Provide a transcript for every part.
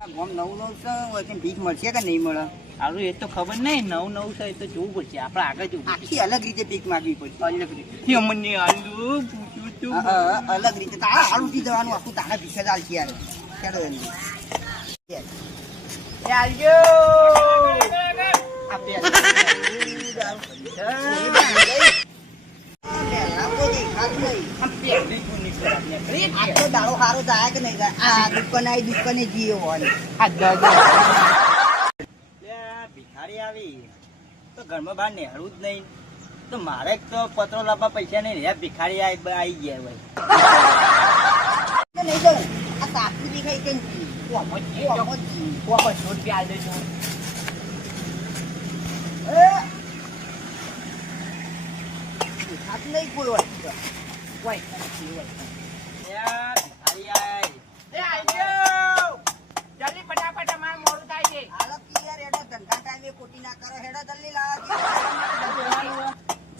ગોમ નવું નવું છે વચ્ચે ભીખ મળશે કે નહીં મળે? હારું એ તો ખબર નહીં નવું નવું છે એ તો જોવું પડશે આપણે આગળ જોવું. આખી અલગ રીતે ભીખ માગવી પડશે. અલગ રીતે. આલુ અલગ રીતે. તારા હાલુથી જવાનું આખું તારા ભીખ જ આલશે યાર ચાલો એમ. એ આલજો! આ પહેલા- પહેલા કોઈ દેખાતું નહીં. આમ પહેલી જૂની ખરાબ નીકળી જ આટલો દાડો સારો જાય કે નહીં જાય? આ દુકાને આવી દુકાને જીએ હોય. આ દાદા. લે, આ ભિખારી આવી. તો ઘરમાં બહાર નેહળવું જ નહીં. તો મારે તો પત્રો લાવવા પૈસા નહીં. રહ્યા ભિખારી આવી ગયા ભાઈ નહીં આ સાસુ દેખાય કે નહીં? ઓમો! નહીં કોઈ વસ્તુ. લે, આ ભિખારી આવી. હાલો ક્લિયર હેડો, ધંધા ટાઈમે ખોટી ના કરો. હેડો જલ્દી લાવો.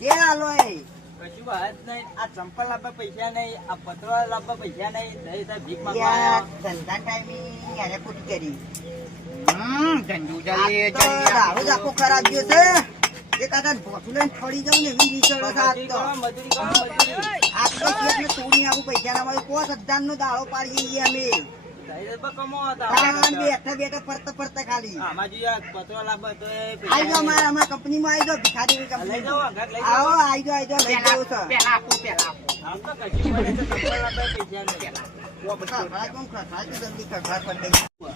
જે હાલો એ. કશું વાત નહીં આ ચંપલ લાવવા પૈસા નહીં આ પત્રો લાવવા પૈસા નહીં દહીં દહીં ભીખ માંગવા. ધંધા ટાઈમે યારે કોટી કરી. હમ, ધંધો આ ચાલે, આવું. જ આખો ખરાબ ગયો છે. એક આદા ભોસું લઈને ફરી જાઉં ને એવી વિચારો છે આજ તોડી પૈસા ના મળે. પાડીએ છીએ અમે. બેઠા બેઠા ફરતા ફરતા ખાલી આમાં જોઈએ આ પત્રો લાવવા તો એ પૈસા આઈ જાઓ અમારા અમારા કંપનીમાં આવી જાઓ કંપની જાઓ. આવો આઈ જાઓ લઈ જાઓ કશું પૈસા.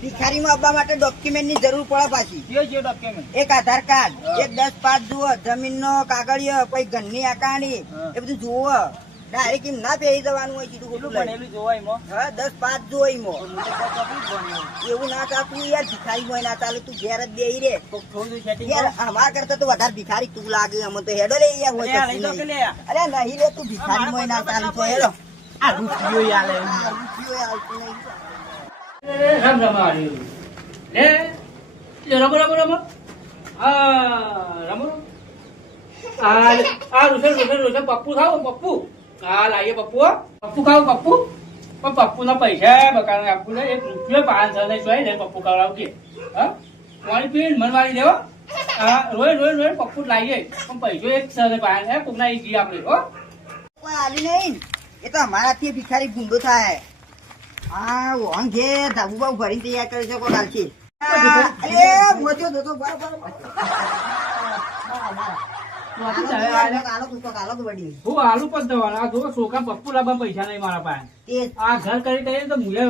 ભિખારીમાં આવવા માટે ડોક્યુમેન્ટની જરૂર પડે પાછી? એક આધાર કાર્ડ એક દસ પાંચ જુઓ જમીન નો કાગળિયો પછી ઘરની આકારણી એ બધું જુઓ ડાયરેક્ટ એમ ના પહેરી જવાનું હોય કીધું ખોટું. જોવાય હા દસ પાંચ જુઓ એમાં. તો હું તો કોઈ ચોપડી જ ભણ્યો. એવું ના ચાલતું યાર ભિખારી હોય ના ચાલે તું ઘેર જ બેહી રે યાર અમાર કરતા તો વધારે ભિખારી તું લાગે અમે તો હેડો લે યાર હોય અરે નહીં. લે? અરે નહીં લે તું ભિખારી હોય ના ચાલુ તો હેડો આ રૂપિયો આલે. રામ રામ રમો આ રમો. આ આ પપ્પુ ખાઓ પપ્પુ આ લાવીએ પપ્પુ પપ્પુ ખાઓ પપ્પુ પણ પપ્પુ ના પૈસા બકાને આપવું એક રૂપિયો પાંચસો ને જોઈ ને પપ્પુ ખવડાવજે હા મારી પીન મન મારી દેવો હા રોય રોય રોય પપ્પુ જ લાવીએ પણ પૈસો એક સર પાંચ કોકના એક જી આપણે હો કોઈ નહીં એ તો અમારાથી ભિખારી ભૂંડો થાય. આ ઓન ઘે ધાબુ બાબુ ભરીને તૈયાર કરે છે કોઈ હાલથી. અરે મોજો દોતો બરાબર. નહોતું ચાલે. આલો તું કોક આલો તું વડી હું આલુ પણ દવાનું આ જો છોકરા પપ્પુ લાવવા પૈસા નહીં મારા પાસે. તે આ ઘર કરી કરીને તો મુએ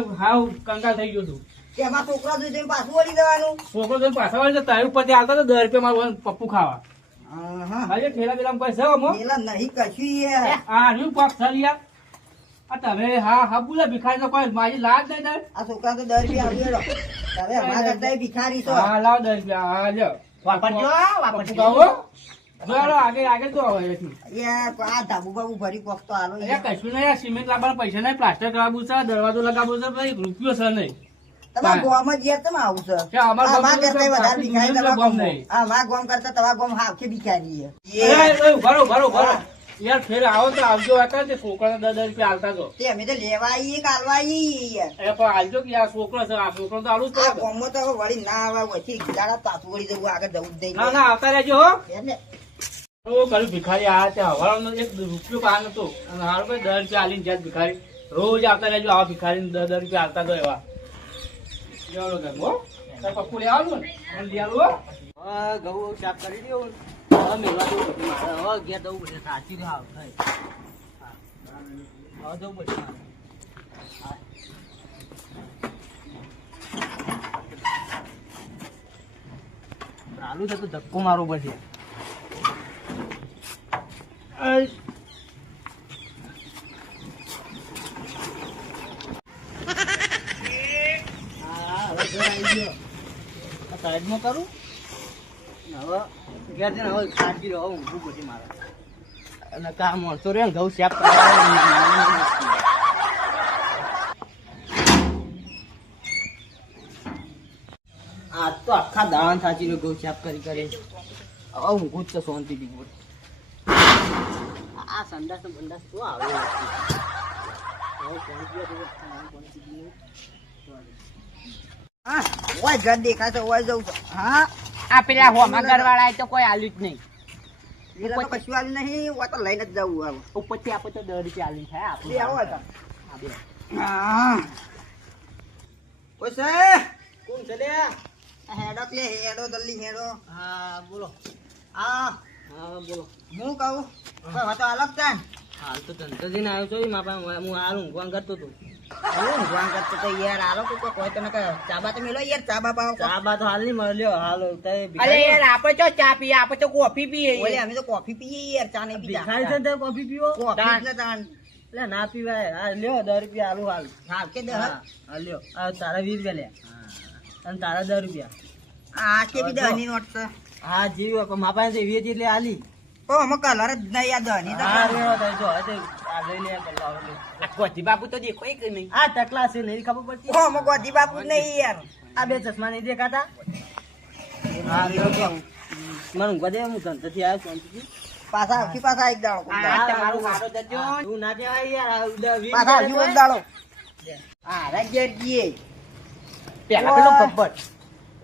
કંગાળ થઈ ગયો છું તેમાં છોકરા જોઈ પાછું વળી દેવાનું છોકરો તો પાછા વાળી તો તારી ઉપરથી આવતા તો દસ રૂપિયા મારું પપ્પુ ખાવા. હા હાજે ઠેલા પેલા કોઈ છે અમો પેલા નહીં કશું યાર. આ પાક સરિયા આ તમે હા હા બોલા ભિખારી તો કોઈ મારી લાજ નહીં દર આ છોકરા તો દર બી રહ્યો. હવે અમારા કરતા ભિખારી છો. હા લાવ દસ રૂપિયા હા લ્યો. વાપરજો, વાપરજો. પપ્પુ ખાવો આગળ આગળ તો આવે આ ધાબુ બાબુ ભરી કોક તો આલો કશું નહીં આ સિમેન્ટ લાવવાના પૈસા નહીં પ્લાસ્ટર કરાવવું છે દરવાજો લગાવવો છે ભાઈ રૂપિયો છે નહીં. તમારા ગામમાં જ તમે આવું છે. કે અમારા કરતા વધારે ભિખારી તમારા ગામ નહીં. હા, અમારા ગામ કરતા તમારા ગામ હાવખે ભિખારી છે. યાર ફેર આવો તો આવજો હતા તે છોકરાને દસ દસ રૂપિયા આલતા તો. તે અમે તો લેવા આવીએ કે આવીએ. એ પણ આવજો કે આ છોકરો છે આ છોકરો તો આલું આ પડે. તો વળી ના આવે વચ્ચે દાડા પાછું વળી જવું આગળ જવું જ નહીં. ના ના આવતા રહેજો હો. ઓ કરું ભિખારી આ છે હવાનો એક રૂપિયો પાન હતો. અને હારું ભાઈ દસ રૂપિયા આલીને જાય ભિખારી. રોજ આવતા રહેજો આવા ભિખારી દસ દસ રૂપિયા આવતા તો એવા. ચાલો હો. પપ્પુ લઈ આવું ને? લઈ આવું હો. ઘઉં સાફ કરી દઉં. ચાલુ છે તો ધક્કો મારવો પડશે. સાઈડમાં કરું? ઘેર જઈને હવે અને કા માણસો રે ઘઉં કરવા. આ તો આખા દાણા સાચીનો ઘઉં સાફ કરી હવે ઊંઘું જ છે શાંતિ થી આ સંડાસ બંડાસ શું આવે હા, ઓય ઘર દેખાય છે ઓય જવું હા. આ પેલા હોમા ઘરવાળા તો કોઈ આલ્યું જ નહીં. કશું આવ્યું નહીં ઓય તો લઈને જ જવું હવે. ઉપરથી આપણે તો દસ રૂપિયા આલીને થાય લે આવો હતા હા, બે. હા. ઓય છે કોણ છે લે? હેડો કે હેડો જલ્દી હેડો. હા બોલો. હા. હા બોલો. હું કહું? કોઈ વાતો અલગ છે હાલ તો ધંધો જઈને આવ્યો છું મારા હું હાલ ઊંઘવાન કરતો હતો. ઊંઘવાન કરતો તો યાર આલો કે કોઈ તને કહે ચાબા તો મેલો યાર ચાબા પાવ ચા તો હાલ નહીં મળ્યો હાલો તે અરે યાર આપણે તો ચા પીએ આપણે તો કોફી પીએ ઓલે અમે તો કોફી પીએ યાર ચા નહીં પીતા. ભિખારી છે તે કોફી પીવો? કોફી ને એટલે ના પીવાય. હા લ્યો દસ રૂપિયા આલુ હાલ. હાલ કે દે હા લ્યો. આ તારા વીસ રૂપિયા લે. અને તારા દસ રૂપિયા. આ કે બી નોટ હા જીવ્યો પણ મારા પાસે વીસ એટલે આલી. બાપુ તો દેખો નહીં. આ ટકલા છે નહીં ખબર પડતી. ઓ ગોધી બાપુ નહીં યાર. આ બે ચશ્મા નહીં દેખાતા? હા તો કેમ? મને ઊંઘવા દે હું ધંધોથી આવ્યો શાંતિથી. પાછા આવતી પાછા એક દાડો તમારું મારો જજો હા, ના કહેવાય યાર આ ઉડા વીસ પાછા આવતી એક દાડો. હા રે જઈએ. પેલા પેલો ગબ્બર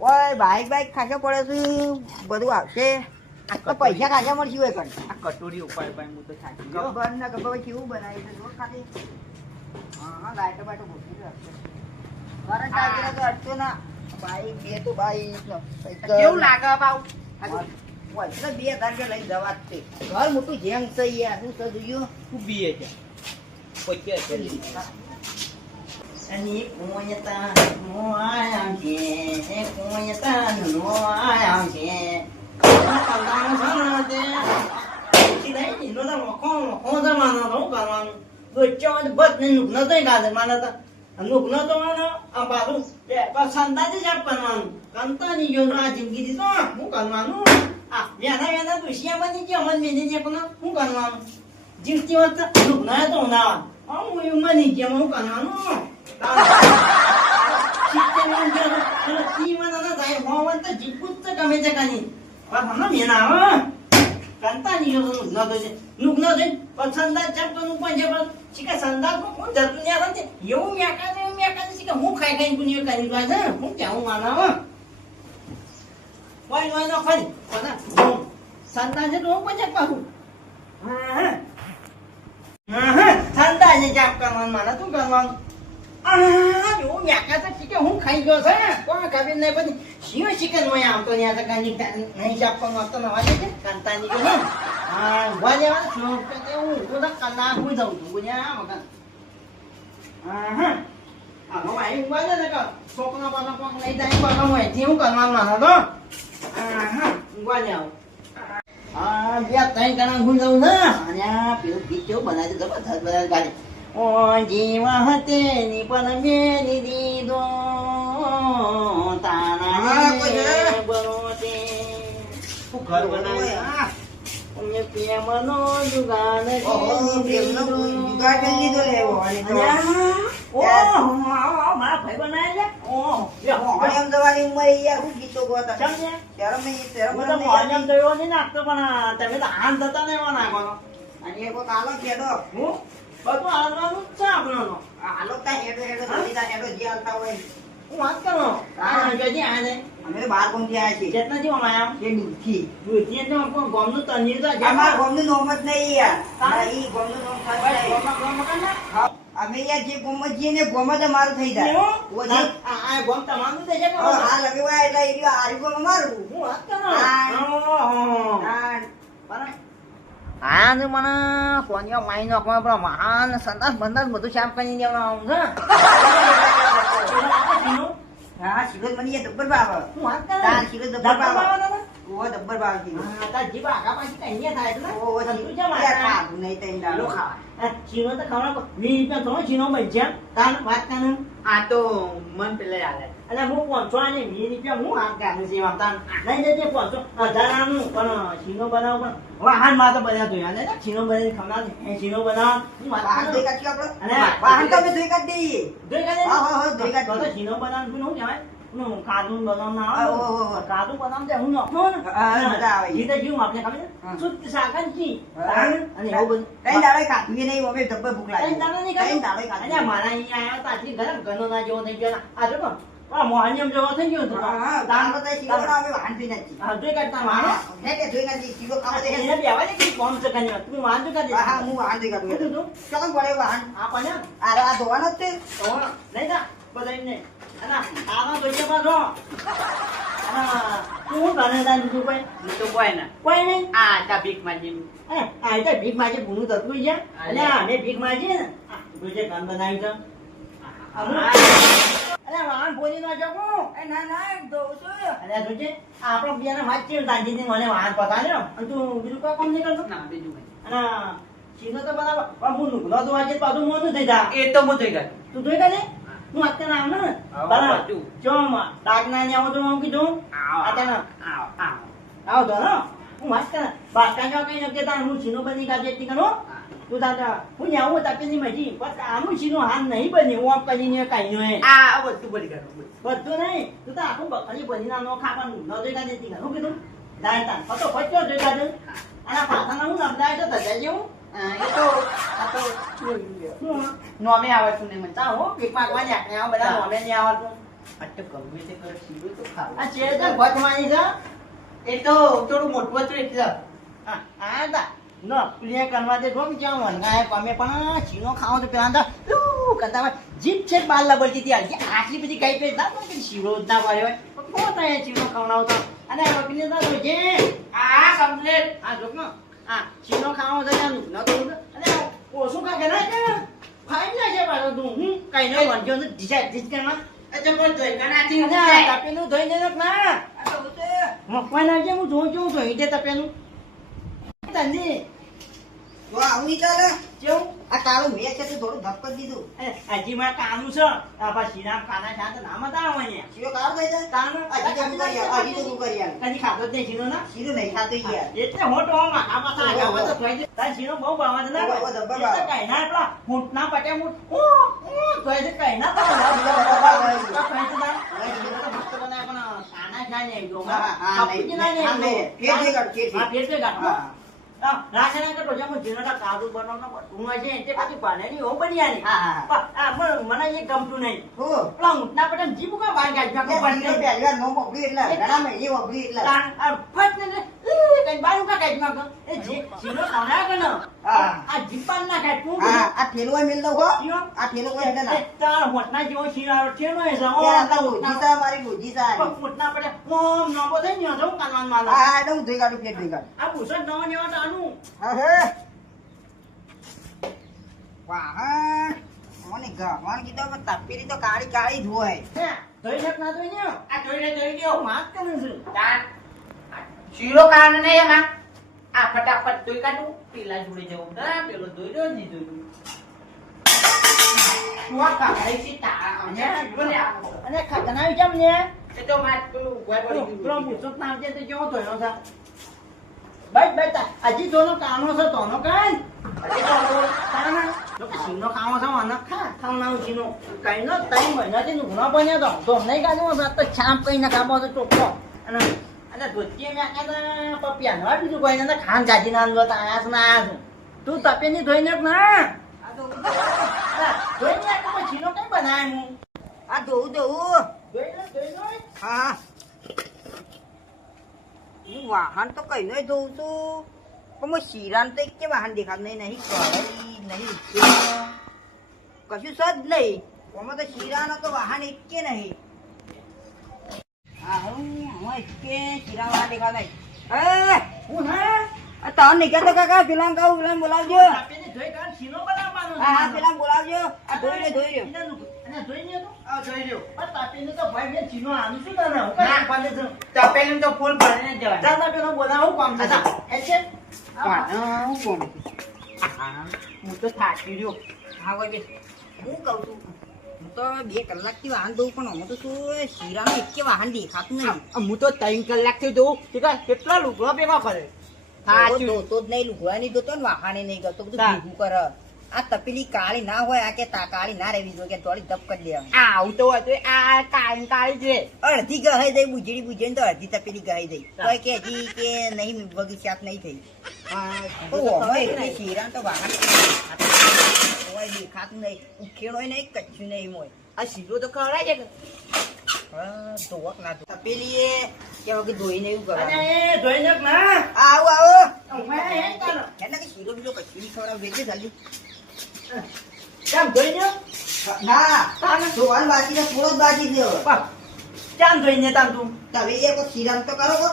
ઓય બાઈક બાઈક ખાસો પડે છે. બધું આવશે. તો પૈસા કાચા મળશે હોય આ કટોરી ઉપાડ ભાઈ હું તો થાકી ગયો. ગબ્બર ને ગબ્બર કેવું બનાવી છે? જો ખાલી. હા હા લાઈટો બાઈટો ગોઠવી રાખશે કરંટ આવી તો અડતો ના. ભાઈ બે તો ભાઈ કેવું લાગે બાઉ એટલે બે હજાર રૂપિયા લઈ જવા છે. ઘર મોટું જેમ છે યાર શું છે જોયું ખૂબ બીએ છે. પોચે છે. અને કોયતા નો આયા છે કોયતા નો આયા છે. કલાનો સણ દે સીધા ની નો તો કો કો જમાનો તો કરવાનું તો ચોદ બત ને નુક ન તો ગાજે માને તો નુક ન તો માનો આ બાજુ પસંદા જ કરવાનું આ જિંદગી તો આ દુશિયા બની ગયા મન મેને જે પણ હું કરવાનું જીવતી વાત નુક ના તો ના આ હું એમ મની ગયા હું કરવાનું સંદાસ જાપ કરવાનું મારે શું કરવાનું એવું ન્યાકા તો ચીકે હું ખાઈ ગયો છે. કોણ ખબર નહીં બધી? શિવ ચિકનમાં આવતો ન્યા તો કાંઈ નહીં ચાપવાનું આવતો ન વાગે છે. કાંતાની ને. હા, ઊભા જેવા શું કે હું હું તો કલા હું જાઉં છું. બુન્યા મગન હા હા આ હવે અહીં ઊભા છે ને કે છોકરા પાછા કોક નહીં જાય પાછા હું અહીંથી હું કરવાનું માનો તો હા હા ઊભા જાવ હા બે ત્રણ જણા હું જાઉં ને. અને આ પેલું ગીત કેવું બનાવી દે જબરદસ્ત બનાવી ગાડી. ઓ જીવ હતે ની પર મેરી દીધો તાના ઘર બનાવ્યા અમે પ્રેમનો જુગાન મારા ભાઈ બનાવ્યા ઉંમર યાર હું ગીતો ગોતા. સમજ્યા નહીં નાખતો પણ તમે તો હાથ થતા ને એવા નાખો અને એક કાલો ખેડો હું? બધું હાલવાનું છે આપણો આલો તા હેડો હેડો જલ્દી તા હેડો જે હાલતા હોય. હું વાત કરો? આ જજી આ અમે છીએ. જેવા આયા? એ દૂધથી દૂધથી એટલે તો નામ જ નહીં યાર. ઈ નામ. ગોમ મકાન અમે યાર જે ગામમાં છીએ ને ગામમાં જ અમારું થઈ જાય. ઓ જે આ આ ગોમ તમારું કે હવે આ લગાવ્યા એટલે એ અમારું. હું વાત કરો? આ ને મને કોનિયો માઈ નાખવા પણ મહાન સંદાસ બંદાસ બધું શામ કરી દેવાનું હા શિરોજ મને એ દબ્બર બાવ હું વાત કરો તાર શિરોજ દબ્બર હતા? ઓ દબ્બર ભાવે શિરોજ હા, તાર જીભ આગા પાછી કઈ નહીં થાય એટલે. ઓ ઓ તું કેમ યાર આયા? ખાધું નહીં તઈ દાડો લો ખાવા. આ ચીનો તો ખવડાવો. વી રૂપિયા થોડો ચીનો બચ્યા. તાર વાત કરું આ તો મન પેલા હાલે અલા હું આને વીસ રૂપિયા હું આ કામ છે તાન. લઈ જજે પહોંચો હજાર પણ છીનો બનાવ પણ વાહનમાં તો બધા જોયા ને ચીનો બનાવી ખવડાવ એ છીનો બનાવ વાહન. ધોઈ કાઢી આપણે અને વાહન તો અમે ધોઈ કાઢી દઈએ ધોઈ કાઢે હા, હા, હા, ધોઈ કાઢી. તો છીનો બનાવ શું કહેવાય? કાદું ના આવે? કાદું તો હું નાખું ને. હા, હા, મજા આવે. ઈ તો જીવ આપણે ખબર શુદ્ધ શાકભાજી. હા. અને એવું બધું. તઈ દાડો ખાધું નહીં અમે દબ્બર ભૂખ લાગે દાડા નહીં મારા અહીંયા આવ્યા તાથી ગરમ ના જેવો થઈ ગયો ને. આ જો આ મોહનિયમ જેવો થઈ ગયો તો હા, હા, દાળ બતાવી શીરો બનાવો, અમે વાહન પી નાખીએ. હા જોઈ કાઢતા વાળો હે કે જોઈ શીરો ખાવો તો હે. એને બેવા દે કે કોમ છે કન્યા તું વાંધો કાઢી. હા, હા, જોઈ કાઢું. કીધું તું? ચાલો પડે વાહન. આ પણ આ ધોવાનો જ છે. તો નહીં થા બધા એમને અને આમાં જોઈએ પાછો અને તું ગાને દાન દીધું કોઈ? તો કોઈ ના. કોઈ નહીં? આ તા ભીખ અરે આ તો ભીખ માજી ભૂલું થતું છે. અને અમે ભીખ માજીએ ને. જોજે કામ બનાવ્યું છે. અરે વાહન બોલી ના શકું એ ના, ના, ધોઉં છું. અરે જોજે આપણો બીજાને વાત છે તાંજીને મને વાહન પતાવ્યો અને તું બીજું કોઈ કામ નહીં કરતો? ના બીજું કઈ અને ચીનો તો બરાબર. પણ હું નુકલો તો આજે પાછું મોટું થઈ જા એ તો હું થઈ ગયો તું જોઈ કાઢે હું અત્યારે આવું ને? બરાબર. બધું. ડાક ના ને આવો તો હું કીધું. અત્યારે આવ આવ. આવ તો હું. વાત કરે. જો કઈ નક્કી તાર હું ચીનો બની કાજે એટલી કરો તું તાર હું ને આવું તાપીની મજી બસ આનું ચીનો હાલ નહીં બની હું આપ કરીને કાઈ નો આ બધું બની ગયું બધું નહીં તું તો આખું બકરી બની ના નો ખાવાનું ન જોઈતા દેતી ઘણું હું. કીધું દાય તાન પચ્યો જોઈતા દે અને પાછાના હું નબળાય તો ધજા જેવું હું નોમે આવડતું નહીં મને તા હો પાકવા ને બધા નોમે નહીં આવડતું. આ તો ગમે તે કરે શીરો તો ખાવું. આ ચેર તો ભટવાની છે. એ તો થોડું મોટું હતું એટલે. હા તા ન પ્લે કરવા દે જો કે વનગાય પામે પણ ચીનો ખાવો તો પેલા તો લૂ કરતા જીભ છે બાલ લબડતી હતી આજે આટલી બધી કઈ પેટ ના કે શીરો જ ના પડે કોણ થાય ચીનો ખાવડાવ તો અને આ બકરી ના તો જે આ કમ્પ્લીટ આ જો ને આ ચીનો ખાવો તો જાનું ન તો અને ઓછું કા કે ના કે ફાઈન ના છે પાછો તું હું કઈ ન વંજો તો ડીસા ડીસ કરવા અચ્છા પણ ધોઈ અને આ તાપેલું ધોઈને નાખ ના. ધોઉં છે. હું જોઉં છું ધોઈ દે તપેલું. જો આવું ચાલે. જેવું આ તારું મેં છે તે થોડું ધક્કો જ દીધું. હજી મારે કાનું છે આ પછી શ્રીરામ કાના શાંત નામ હતા આવે શીરો ખાવો તો હે? તાન હજી તો તું કરી હજી તો તું કરી. કદી ખાતો જ નહીં શીરો ના શીરો નહીં ખાતો યાર. એટલે મોટો આમાં આ પાછા આ ગાવા તો થોડી દે. તાર શીરો બહુ ભાવે છે ને એટલે. કઈ ના એટલા પટે મૂઠ તે ના ભાવે. બહુ બધો ભાવે. આ કઈ તો ના. તો કાના જ ના ને એમ જો. હા, હા, હા, નહીં. જો. ફેર ફેર કાઢ, ફેર ફેર. હા, ફેર ફેર કાઢ. આ રાશન કરતો જેમ જીનોટા કાદુ બનાવવાનો બધું હોય છે તે પાછી આની. હા, હા, હા. આ મને- એ ગમતું નહીં હું? પેલા ઊંટના પટેલ જીભ કા નાખો એટલે બંને. શીરો પહેલી ન મોકલી એટલે ઘણા મહિને મોકલી એટલે. આ ફટ ને ને, કઈ બહાર ઊંકા કાઢી નાખો. એ જે- જીનો ખાવડાવે કે આ બહાર ના ખાય તું આ થેલું મેલ હો. આ થેલું હોય એટલે ના. એ તાર હોઠના જેવો શીરારો થેલો હશે. ઓ, આ તો ઊંટના- બુદ્ધિ છે, મારી બુદ્ધિ મોટના પટેલ ઓમ નોબો થઈ ગયો હું કાનવાન માલો. હા, હા, એટલે હું ધોઈ કાઢું, ફેર ધોઈ કાઢું. આ ભૂસો જ નવો નેવો ટાણું. હા, હે. વાહ, હા. મને ગવાનું કીધું પણ તપેલી તો કાળી કાળી જ હોય હે, ધોઈ નાખ ના ધોઈ ન્યો. આ ધોઈને ધોઈ ગયો વાત કરું છું. તાન શીરો કાઢ નહીં એમાં આ ફટાફટ ધોઈ કાઢું પેલા જોડે જવું હા પેલો ધોઈ રહ્યો નહીં ધોઈ છે અને અને બોલે આવો. અને ખગનાવી કેમ ને એ તો મારે પેલું ઊભા પડી ગયું. પેલો મૂછો નાખજે તો કેવો ધોયો છે બેટ તા- હજી જોનો કાનો છે તોનો કાન હજી તો ઓલો તાના. જો કે શીનો ખાવો છે મને ખા ખાવનાવું શીનો કઈ નો ત્રણ મહિનાથી નુકનો બન્યા તો તો નહીં કાઢ્યો છે તો છાપ કઈ ના કાપો તો ટોકો અને અને ધોતીએ મે તો પપિયા નો બીજું કોઈ ના ખાન જાજી ના આયા છે ના આસ તું તપે ની ધોઈ નાખ ના. આ તો અલા, ધોઈ નાખ તો શીનો કઈ બનાય હું? આ ધોઉ ધોઉ ધોઈ નાખ ધોઈ નાખ. હા હું. વાહન તો કઈ નહીં ધોઉં છું. પણ હું શિરાન તો કે વાહન દેખાત નહીં નહીં કઢાઈ નહીં કશું સજ નહીં. અમે તો શિરાનો તો વાહન એક નહીં. હા હું આમાં એક કે વાહન દેખાત એ હું હા? આ તાવ નીકળતો કાકા પેલા કહું પેલા બોલાવજો. હા હા પેલા બોલાવજો. આ ધોઈ લે ધોઈ રહ્યો. તો. તો? હું તો? હા, હા, હું? હા, હું તો હા હું હું તો બે કલાકથી વાહન દઉં પણ અમે તો શું શીરાનું એક વાહન દેખાતું નહીં. હું તો ત્રણ કલાકથી દઉં કેટલા લુગડા ભેગા કરે? તો જ નહીં લુગડા નહીં જોતો ને વાહાને નહીં કરતો બધું હા. ભેગું કરે. આ તપેલી કાળી ના હોય આ કે તા કાળી ના રહેવી જોઈએ કે થોડી ધપ કરી દેવાની આવું તો હતું આ કાળી કાળી છે અડધી ગહાઈ દઈ બુજડી બુજડી તો અડધી તપેલી ગહાઈ દઈ. તો કે હજી કે નહીં બગીચાત નહીં થઈ. શીરા તો બહાર હોય દેખાતું નહીં ઉખેડોય નહીં કચ્છું નહીં હોય. આ શીરો તો ખવડાય છે ધોવક ના ધોવક. તપેલી એ ધોઈને એવું ના. આવો આવો. એને કે શીરો બીજો કશું ખવડાવ વેચે જલ્દી. કેમ જોઈ નાખ? ના ધોવાનું બાકી છે થોડો જ બાકી છે કેમ જોઈ તાર તું તમે એ કોઈ શીરામ તો કરો કો.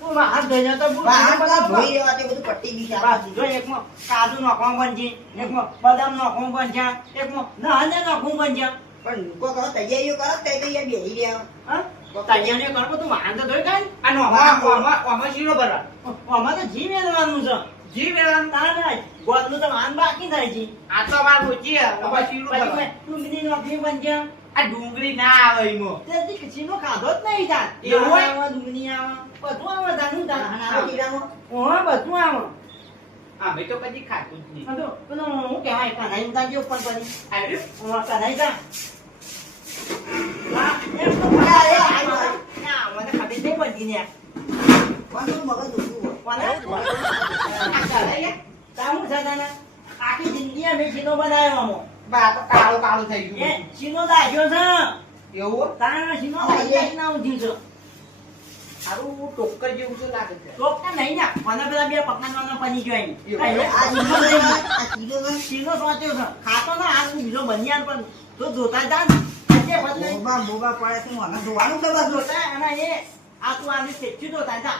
તું હાથ ધોઈ તો બુટ બહાર તો બનાવો. ધોઈ રહેવા બધું પટ્ટી બી છે જો એકમાં કાજુ નાખવાનું બનશે એકમાં બદામ નાખવાનું બનશે એકમાં નાને નાખવું બનશે પણ કોઈ કરો તૈયારીઓ કરો તૈયારી બેહી રહ્યા હા? તૈયારી કરવો તું વાંધો ધોઈ કાઢ. અને શીરો ભરવા. આમાં તો ઘી મેળવાનું છે. જી વેળાનું ના, ના, ગોળનું તો વાન બાકી થાય છે. આ તો મારું ઓછી હે. હવે પછી. ડુંગળી નાખવી બનશે. આ ડુંગળી ના આવે એમાં. તેથી શીરો ખાધો જ નહીં તાર. એવું આવે, ડુંગળી આવે, બધું આવે તારનું તાર. અને આવો શીરામાં બધું આવે. અમે તો પછી ખાધું જ નહીં. તો પેલું હું કહેવાય, કઢાઈ તાર જેવું પણ પડી. આવ્યું? ઓહો, કઢાઈ તાર. હા, એમ તો આ, કઢાઈ આ, તાર. આ, ના, મને ખબર નહીં પડતી ને. કોનું મગજ ઊંચું હોય. તાર છે તને? આખી જિંદગી અમે શીરો બનાવ્યો અમો બા, તો કાળો કાળો થઈ એ ગયું. શીરો છે. એવું તારા ના ઊંધ્યું છે. સારું ટોક્કર જેવું તો લાગે છે. નહીં ના. મને પેલા બે પકડવાના પડી ગયો એમ. આ સોચ્યો છે. ખાતો ના આ બીજો બન્યા પણ તો જોતા જા આજે બદલે પડે છે મને ધોવાનું તો બસ જોતા અને એ આ તું આને શેચ્યું જોતા જા.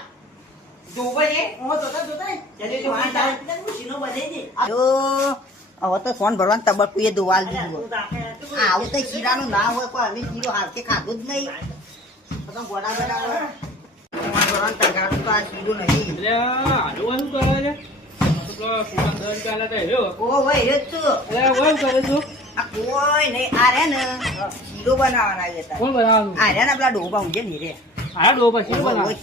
હવે તો ફોન ભરવાનું તબક્કુ એ ધોવાલ દીધું. આવું તો શીરાનું ના હોય કોઈ અમે શીરો હાથે ખાધું જ નહીં. ગોડા ગોડા હોય. ફોન ભરવાનું તગાડું તો આ શીરો નહીં. કોઈ નહીં આ રે ને. શીરો બનાવવાના કોણ બનાવવાનું? આ રે ને પેલા ડોબા ઊંઘે ને રે આ ડો પછી અમને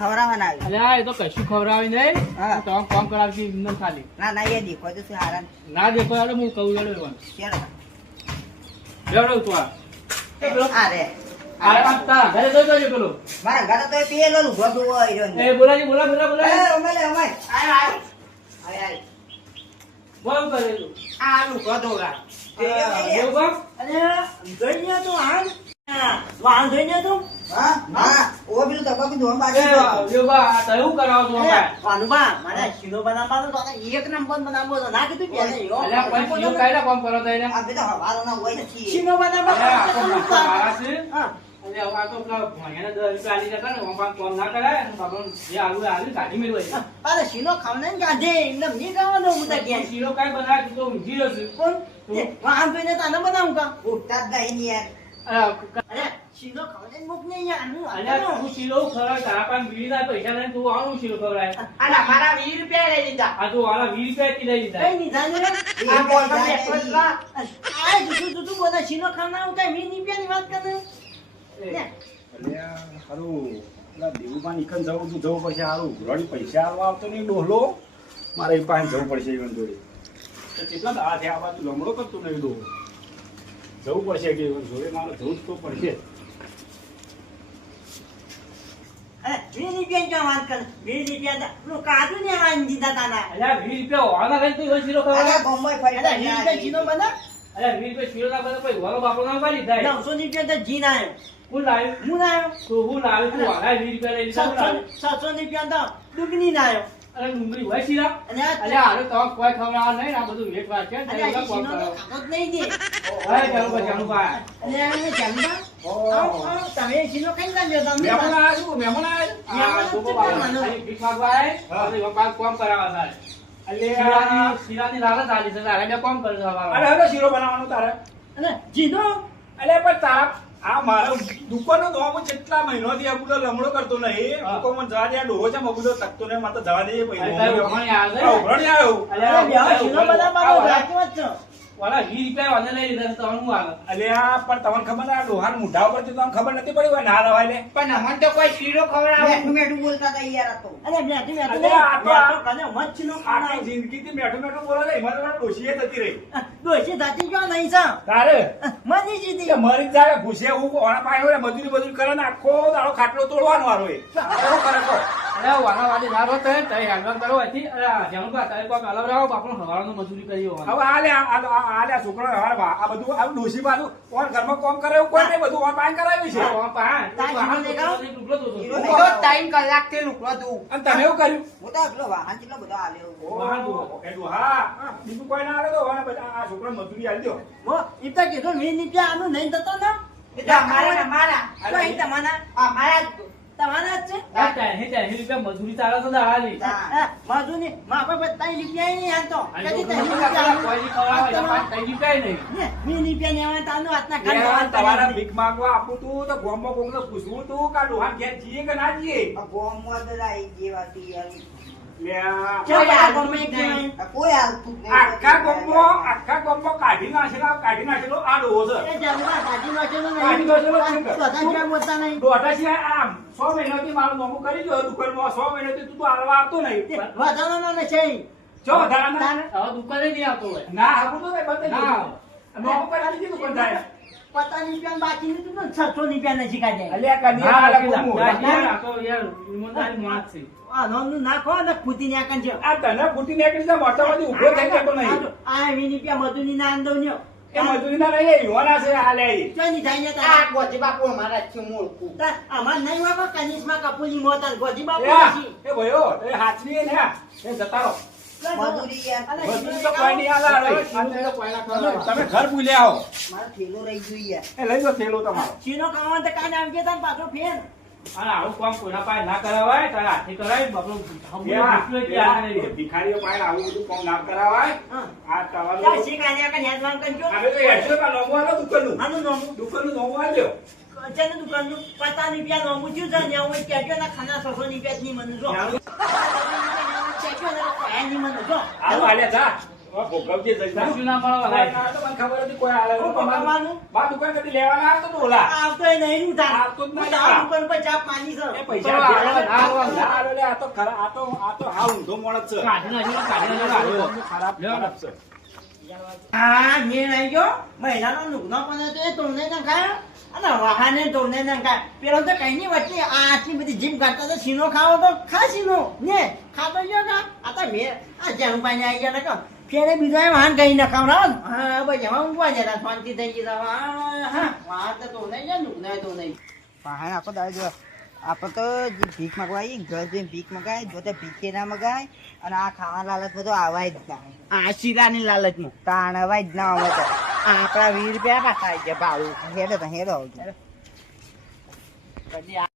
ખવડાવવાના? આ એ તો કશું ખવડાવી નહીં. હા. તો કામ કરાવતી એમને ખાલી. ના ના એ દેખો તો શું હારા ના દેખો એટલે હું કહું એટલે એવાનું. શેર તું આ. આ રે. આ આ તારા ઘરે જોઈ જોજો પેલું. મારા ઘરે તો એ પેલો લુગડો ધોવો આવ્યો ને. એ બોલાજી, બોલા, બોલ કરે તું. હા, વાહન જોઈ લે તું. હા હા ઓ પેલું તંબાકુ ધોવા બાકી છે. એવું કા? આ તો એવું કરાવો છો અલ્યા, મારે શીરો બનાવવાનો તો એક નંબર બનાવવો છે. ના કીધું કે નહીં, અલ્યા, પણ શીરો કાંઈના કામ કરો તો એને? આ બધા હવારોના હોય છે. શીરો બનાવવા અલ્યા, આ તો માટે માથા મારા છે. હા. અલ્યા, આ તો પેલા ભણ્યાના દસ રૂપિયા આલી જતા ને, ઓમાં કામ ના કરાય અને બાપાનું જે આલુ એ કાઢી મેળવાય અરે શીરો ખાવને ને ગાંધે એમને નહીં ખાવા હું તો ઘેર. શીરો કાંઈ બનાવે તું ઊંઘી રહ્યો છે. કોણ? વાહન તને બનાવું કા? ઉઠતા જ નહીં યાર. જવું પડશે. સારું પૈસા આવવા આવતો નહીં ડોહલો. મારે પાસે જવું પડશે ઈવન જોડે. તો કેટલા આ બાજુ? લમડો કરતો નહીં ડોહો જવું પડશે કે જોડે મારે જવું તો પડશે વીસ રૂપિયાની ક્યાં વાત કરે? વીસ રૂપિયા પેલું કાજુ ને વાંચી દીધા તાના. અલ્યા, વીસ રૂપિયા હોવાના ખાલી તું શીરો અરે ખવડાવે? ગોમમાં અરે ફરી વીસ રૂપિયા શીરો બનાવ. અલ્યા, વીસ રૂપિયા શીરો ના બને પછી હોવાનો બાપો ના પાડી થાય. નવસો રૂપિયા તો જીન આવ્યો. હું લાવ્યો? હું ના આવ્યો. તું હું લાવ્યો? તું હારા વીસ રૂપિયા લઈ લીધા, સાતસો રૂપિયા તો ડુગની ના આવ્યો. અરે, ડુંગળી હોય શીરા? અરે આ તો કોઈ ખવડાવવા નહીં, આ બધું વેચવા છે. અરે આ તો. ખાતો જ નહીં દે. હવે ચાલો પછી આનું ભાઈ. અરે આને. આવો, આવો, તમે શીરો ખાઈ લાગ્યો તમે મહેમાન આવ્યા શું? મહેમાન આવ્યા? આ છોકરો બાપા ખાલી ભીખ માંગવા. પછી એમાં કોમ કરાવા સાહેબ અલ્યા, શીરાની- લાલચ આલી છે, તારે બે કોમ કરે છે અરે હવે શીરો બનાવવાનો તારે અને જીનો અલ્યા પણ તારા આ મારો દુકાનનો દોમો કેટલા મહિનોથી આ બધો લમડો કરતો નહીં. લોકો મને જવા દે આ ડોહો છે મગુદો તકતો નહીં મારે તો જવા દે પૈસા ઉઘરાણી આવ્યો જ રૂપિયા વાને લઈ લીધા તો હું આવે અલ્યા પણ તમને ખબર ના ડોહાર મુઢા ઉપર તમને ખબર નથી પડી ના રવાય લે પણ અમને તો કોઈ શીરો ખવડાવે મેઠું મેઠું બોલતા હતા યાર તો. અરે બેઠી બેઠી આ તો આ- કને મચ્છીનો આખી ખાના. જિંદગીથી મેઠું મેઠું બોલો ને એમાં ડોશીએ થતી રહી ડોશી થતી ક્યાં નહીં છે? તારે મરી કે જીધી. મરી જાય ભૂસે હું ઓણા પાણી મજૂરી મજૂરી કરે ને આખો દાડો ખાટલો તોડવાનો વારો એ કરે. અરે વાલા વાલી ના રોત તઈ હેડવાન કરો હતી અરે જેમ તઈ કોક અલગ બાપનો હવાળાનું મજૂરી કરી હોવાનું. હવે આ લે આ આ આ લે છોકરો હવે બા- આ બધું આ ડોશી બાજુ કોણ ઘરમાં કોમ કરે એવું કોઈ નહીં બધું ઓન પાન કરાવ્યું છે તાર વાહન જીવન તો હીરો હું નહીં. તો ત્રણ કલાકથી લુકડો દઉં. અને તમે એવું કર્યું? હું તો પેલો વાહન કેટલો બધો આલ્યો વાહન હા હા, બીજું કોઈ ના આવે તો આ છોકરાને મજૂરી આલી દો. હો, ઈ તો કીધું મેં નીચે આનું નહીં થતો ને. મારા તો અમારા અમારા. તો અહીં તમારા અમારા જ તમારા જ છે? આ ત્યાંથી ત્યાંથી રૂપિયા મજૂરી ચાલે છે ને મજૂરી માં બાપ બધા રૂપિયા નહીં આલતો અને કદી તો રૂપિયા નહીં. ને, રૂપિયા ને આવે તાનું હાથના લે, તમારા ભીખ માંગવા આપું તું તો ગોમમાં કોકને પૂછવું તું કે આ ઘેર જઈએ કે ના જઈએ? આ તો રાઈ જેવા આ. ગમે? આ. આખા ગોમમાં કાઢી નાખેલા કાઢી નાખેલો આ ડોહો છે. કાઢી નાખેલો કાઢી નાખેલો દોઢા સિવાય આમ સો મહિનાથી મારું નોમું કરી દો દુકાનમાં સો મહિનાથી તું તો હાલવા આવતો નહીં વધારાનો ને છે જો વધારાના તાને હવે દુકાને નહીં આવતો હોય ના આવું તો બંધ. ગયું. કરી દીધું દુકાન થાય પચાસ રૂપિયા બાકી નહીં છસો રૂપિયા નથી કાઢ્યા અલ્યા કદી ના, હાલે રાખી ગોમું. લા. યાર, આ તો યાર ઈમાનદારી માણસ છે. આ નોંધનું નાખો ને ખૂટી ને છે આ તને ફૂટી નીકળી જા મોટામાંથી ઊભો થઈ જતો નહીં આ વીસ રૂપિયા મજૂરી ના આંદો ન્યો એ યુવાના છે આ. ચોય ને આ ગોજી બાપુ અમારા છે મૂળખું. અમાર નહીં વાગો કનિષ્માં કપૂરની મોતર ગોજી બાપુ એ ભયો એ હાચવી ને એ મજૂરી મજૂરી. મજૂરી. તમે- ઘર ભૂલ્યા આવો મારો થેલો રહી ગયો યાર. લઈ જાઓ થેલો તમારો. ચીનો કામ તો કાને આવજે તાર પાછો ફેર. અને આવું કામ કોઈના પાસે ના કરાવાય તારા હાથે કરાય ભિખારીઓ પાસે આવું બધું કામ ના કરાવાય આ તમારું ચાલ શી કાને હેડવાન કરજો. અમે તો હેડશો કા નોમું આલો દુકાનનું. આનું નોમું દુકાનનું નોમું આલ્યો. છે દુકાનનું પચાસ રૂપિયા નોમું થયું છે ને એવું કહેજો ને ખાના છસો રૂપિયા જ નહીં મને જો. ખાયા ની લોકો હે નહીં મને જો. હાલો જા. ભોગવજે જઈ જા. ના મળે કોઈ તો મને ખબર હતી કોઈ આલે હું ભોગવવાનું? બા દુકાન કદી લેવાના આવતો તો ઓલા. આવતો નહીં હું તાર આવતો જ નહીં. હું તારા પર ચા પાણી છે. એ પૈસા તો ભેગા હાલો, હાલો, ના હાલો લે, આ તો ખરા- આ તો આ તો હાવ ઊંધો માણસ છે. કાઢી નાખ્યો, કાઢી નાખ્યો, ખરાબ ખરાબ છે. હા મેળ આવી ગયો. મહિનાનો નુકનો પણ એ ના ખાયો. અને વાહને તોને ના ખાય. પેલો તો કઈ ની વચ્ચે આ આટલી બધી જીમ કાઢતા તો સીનો ખાવો તો ખા સીનો ને ખાતો ગયો કા? આ તો મેં આ જેમ પાણી આવી ગયા ને કહો. ફેરે બીજા વાહન કઈ ના ને હા ભાઈ એમાં ઊંઘવા જતા શાંતિ થઈ ગઈ હા વાત તો નહીં જાય નુકનો તો નહીં. પાહે આખો દાડો જો આપણે તો ભીખ મગવાઈ ઘર જઈને ભીખ મગાય જો તો ભીખે ના મગાય અને આ ખાવા લાલચ તો આવાય જ ના. આ શીરાની લાલચમાં. તાણ અવાય જ ના આવે તો. આપણા વીસ રૂપિયા પાછા આવી ગયા ભાવ. હેડો તો હેડો કદી